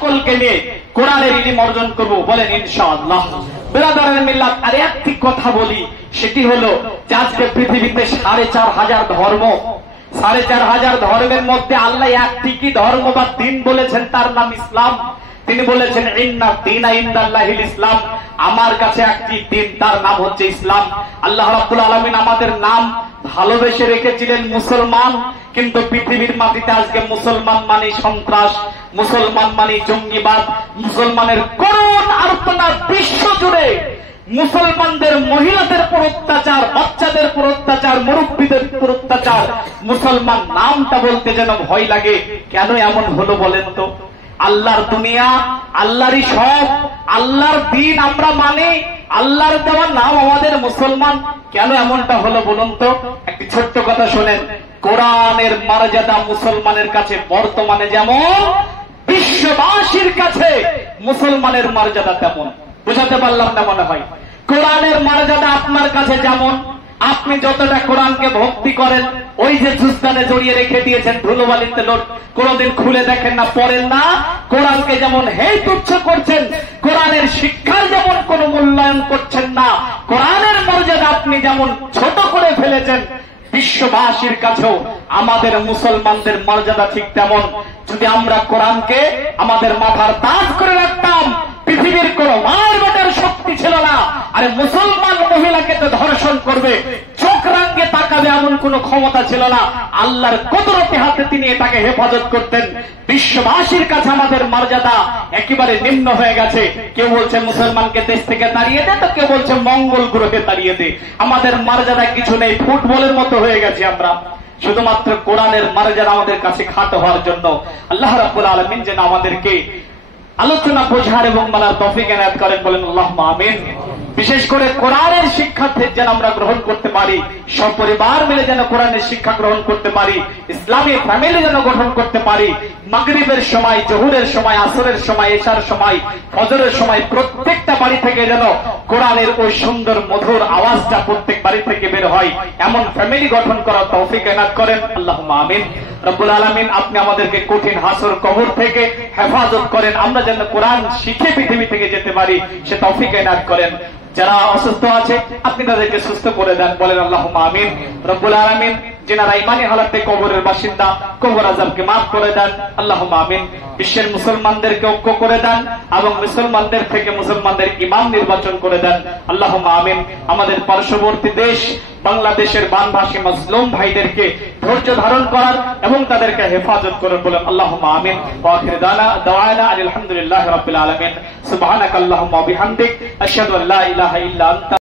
সকলকে নিয়ে কোরআনের ইলম অর্জন করব, বলেন ইনশাআল্লাহ। বিরাদরান মিল্লাত, আর একটি কথা বলি, সেটি হলো যে আজকে পৃথিবীতে ৪,৫০০ ধর্ম, ৪,৫০০ ধর্মের মধ্যে আল্লাহ একটি কি ধর্ম বা দিন বলেছেন, তার নাম ইসলাম। তিনি বলেছেন ইন্না দীনা ইনদাল্লাহিল ইসলাম, আমার কাছে একটি দিন, তার নাম হচ্ছে ইসলাম। আল্লাহ রাব্বুল আলামিন আমাদের নাম ভালোবেসে রেখেছিলেন মুসলমান, কিন্তু পৃথিবীর মাটিতে আজকে মুসলমান মানে সন্ত্রাস, মুসলমান মানে জঙ্গিবাদ, মুসলমানের করুণ আর্তনাদ বিশ্ব জুড়ে, মুসলমানদের মহিলাদের উপর অত্যাচার, বাচ্চাদের উপর অত্যাচার, মুরব্বীদের উপর অত্যাচার। মুসলমান নামটা বলতে যেন ভয় লাগে। কেন এমন হলো বলেন তো? আল্লাহর দুনিয়া, আল্লাহরই সব, আল্লাহর দিন আমরা মানি, আল্লাহর দেওয়া নাম আমাদের মুসলমান। কেন এমনটা হলো বলুন তো? একটি ছোট্ট কথা শোনেন। কোরআনের মর্যাদা মুসলমানের কাছে বর্তমানে যেমন, বিশ্ববাসীর কাছে মুসলমানের মর্যাদা তেমন। বুঝাতে পারলাম না মনে হয়? কোরআনের মর্যাদা আপনার কাছে যেমন, আপনি যতটা কোরআনকে ভক্তি করেন, ওই যে জুস্তানে জড়িয়ে রেখে দিয়েছেন ধুলোবালিতে লোট, কোনদিন খুলে দেখেন না, পড়েন না, কোরআনকে যেমন হেই তুচ্ছ করছেন, কোরআনের শিক্ষার যেমন কোন মূল্যায়ন করছেন না, কোরআনের মর্যাদা আপনি যেমন ছোট করে ফেলেছেন, বিশ্ববাসীর কাছেও আমাদের মুসলমানদের মর্যাদা ঠিক তেমন। যদি আমরা কোরআনকে আমাদের মাথার তাজ করে রাখতাম, পৃথিবীর কোন মায়ের বেটার শক্তি ছিল না। আরে মুসলমান মহিলাকে তো ধর্ষণ করবে, চোখ রাঙ্গে তাকাবে, এমন কোন ক্ষমতা ছিল না। আল্লাহর কুদরতি হাতে তিনি এটাকে হেফাজত করতেন। বিশ্ববাসীর কাছে আমাদের মর্যাদা একেবারে নিম্ন হয়ে গেছে। কেউ বলছে মুসলমানকে দেশ থেকে তাড়িয়ে দে, তো কেউ বলছে মঙ্গল গ্রহে তাড়িয়ে দে। আমাদের মর্যাদা কিছু নেই, ফুটবলের মতো হয়ে গেছে আমরা, শুধুমাত্র কোরআনের মর্যাদা আমাদের কাছে খাটো হওয়ার জন্য। আল্লাহ রাব্বুল আলামিন যেন আমাদেরকে আলোচনা বোঝার এবং মানার তৌফিক এনায়েত করেন, বলেন আল্লাহুম্মা আমিন। বিশেষ করে কোরআনের শিক্ষা যেন আমরা গ্রহণ করতে পারি, সপরিবার মিলে যেন কোরআনের শিক্ষা গ্রহণ করতে পারি, ইসলামী ফ্যামিলি যেন গঠন করতে পারি। মাগরিবের সময়, জোহরের সময়, আসরের সময়, এশার সময়, ফজরের সময় প্রত্যেকটা বাড়ি থেকে যেন কোরআনের ওই সুন্দর মধুর আওয়াজটা প্রত্যেক বাড়ি থেকে বের হয়, এমন ফ্যামিলি গঠন করার তৌফিক এনায়েত করেন, আল্লাহুম্মা আমিন। রব্বুল আলামিন আপনি আমাদেরকে কঠিন হাসর কবর থেকে হেফাজত করেন, আমরা যেন কোরআন শিখে পৃথিবী থেকে যেতে পারি, সে তৌফিক এনায়েত করেন। যারা অসুস্থ আছে আপনি তাদেরকে সুস্থ করে দেন, বলেন আল্লাহুম্মা আমিন। রব্বুল আলামিন যিনারা ইমানি হালাতে কবরের বাসিন্দা, কবর আযাবকে মাফ করে দেন, আল্লাহুম্মা আমিন। বিশ্বের মুসলমানদেরকে ঐক্য করে দেন এবং মুসলমানদের থেকে মুসলমানদের ইমাম নির্বাচন করে দেন, আল্লাহুম্মা আমিন। আমাদের পার্শ্ববর্তী দেশ বাংলাদেশের বানভাসী মাজলুম ভাইদেরকে ধৈর্য ধারণ করার এবং তাদেরকে হেফাজত করার, বলেন আল্লাহুম্মা আমিন। ওয়া আখিরু দাওয়ানা আলহামদুলিল্লাহি রাব্বিল আলামিন। সুবহানাকাল্লাহুম্মা ওয়া বিহামদিক, আশহাদু আল্লা ইলাহা ইল্লা আনতা।